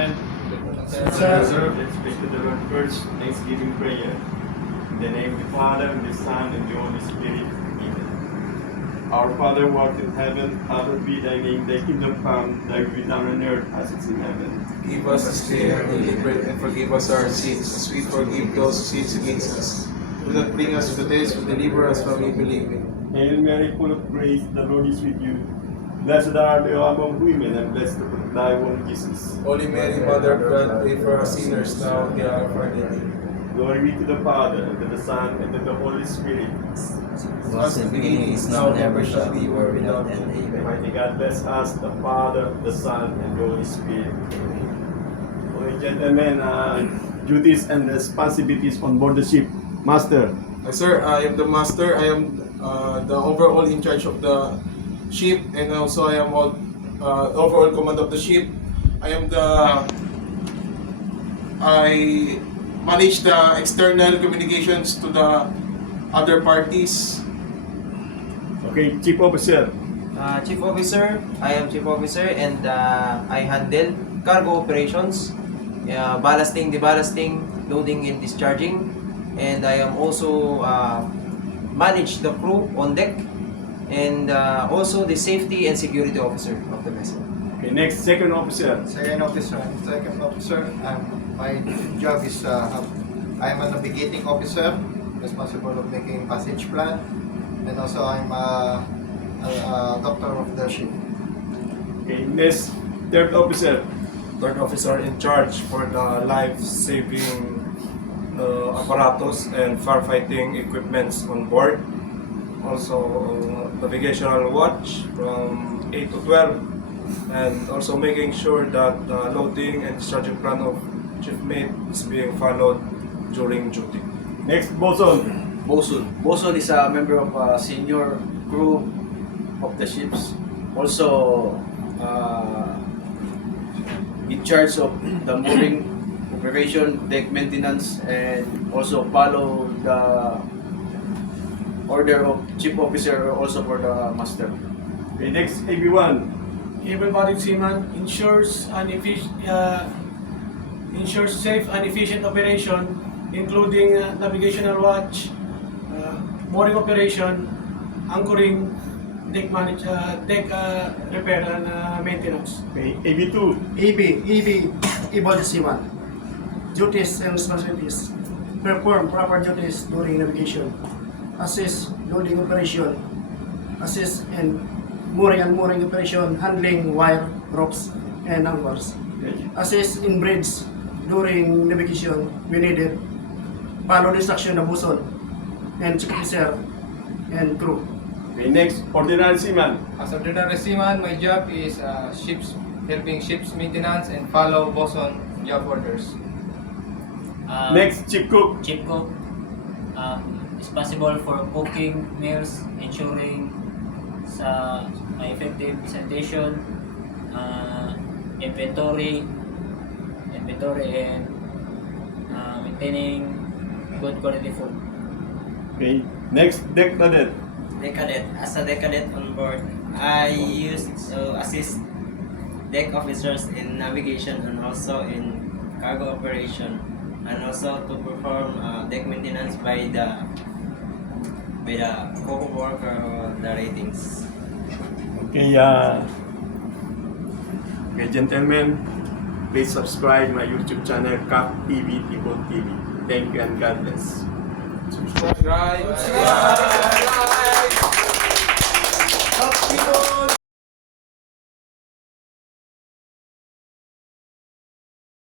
gentlemen. Sir. Let's speak to the Lord first. Thanksgiving prayer. In the name of the Father, and the Son, and the Holy Spirit. Amen. Our Father who art in heaven, hallowed be thy name. Thy kingdom come, thy will be done on earth as it is in heaven. Give us this day our daily bread, and forgive us our sins, as we forgive those who sin against us. Do not bring us to test, but deliver us from evil. Amen. Hail Mary, full of grace, the Lord is with you. Blessed are you among women, and blessed the fruit of thy womb, Jesus. Holy Mary, Mother of God, pray for us sinners now and at the hour of our death. Glory be to the Father, and to the Son, and to the Holy Spirit. Was in the beginning, is now, never shall be, world without end. Amen. Mighty God, bless us, the Father, the Son, and the Holy Spirit. Okay, gentlemen, duties and responsibilities on board the ship. Master, Sir, I am the master. I am the overall in charge of the ship, and also I am overall command of the ship. I manage the external communications to the other parties. okay, Chief Officer. Chief Officer, I am Chief Officer and I handle cargo operations, ballasting, deballasting, loading and discharging, and I am also manage the crew on deck and also the safety and security officer of the vessel. Okay, next, Second Officer. Second officer, my job is I'm a navigating officer, responsible of making passage plan, and also I'm a doctor of the ship. Okay, next, Third Officer. Third officer in charge for the life-saving apparatus and firefighting equipments on board. Also, navigational watch from 8 to 12, and also making sure that the loading and discharging plan of chief mate is being followed during duty. Next, Boson. Bosun is a member of senior crew of the ships. Also, in charge of the mooring operation, deck maintenance, and also follow the order of chief officer also for the master. Okay, next, AB1. Able-bodied seaman ensures safe and efficient operation, including navigational watch, mooring operation, anchoring, deck repair and maintenance. Okay, AB2. EB, able seaman. Duties and responsibilities. Perform proper duties during navigation. Assist loading operation. Assist in mooring and mooring operation, handling wire, ropes, and anchors. Okay. Assist in bridge during navigation when needed. Follow the instruction of bosun and chief officer and crew. Okay, next, Ordinary Seaman. As ordinary seaman, my job is helping ships maintenance and follow bosun job orders. Next, Chief Cook. Chief cook, responsible for cooking meals, ensuring sa effective sanitation, inventory and maintaining good quality food. Okay, next, Deck Cadet. Deck cadet. As a deck cadet on board, I used to assist deck officers in navigation and also in cargo operation, and also to perform deck maintenance by the co-worker or the ratings. Okay, okay, gentlemen, please subscribe my YouTube channel, Cap TV, Tibon TV. Thank you and God bless. Subscribe.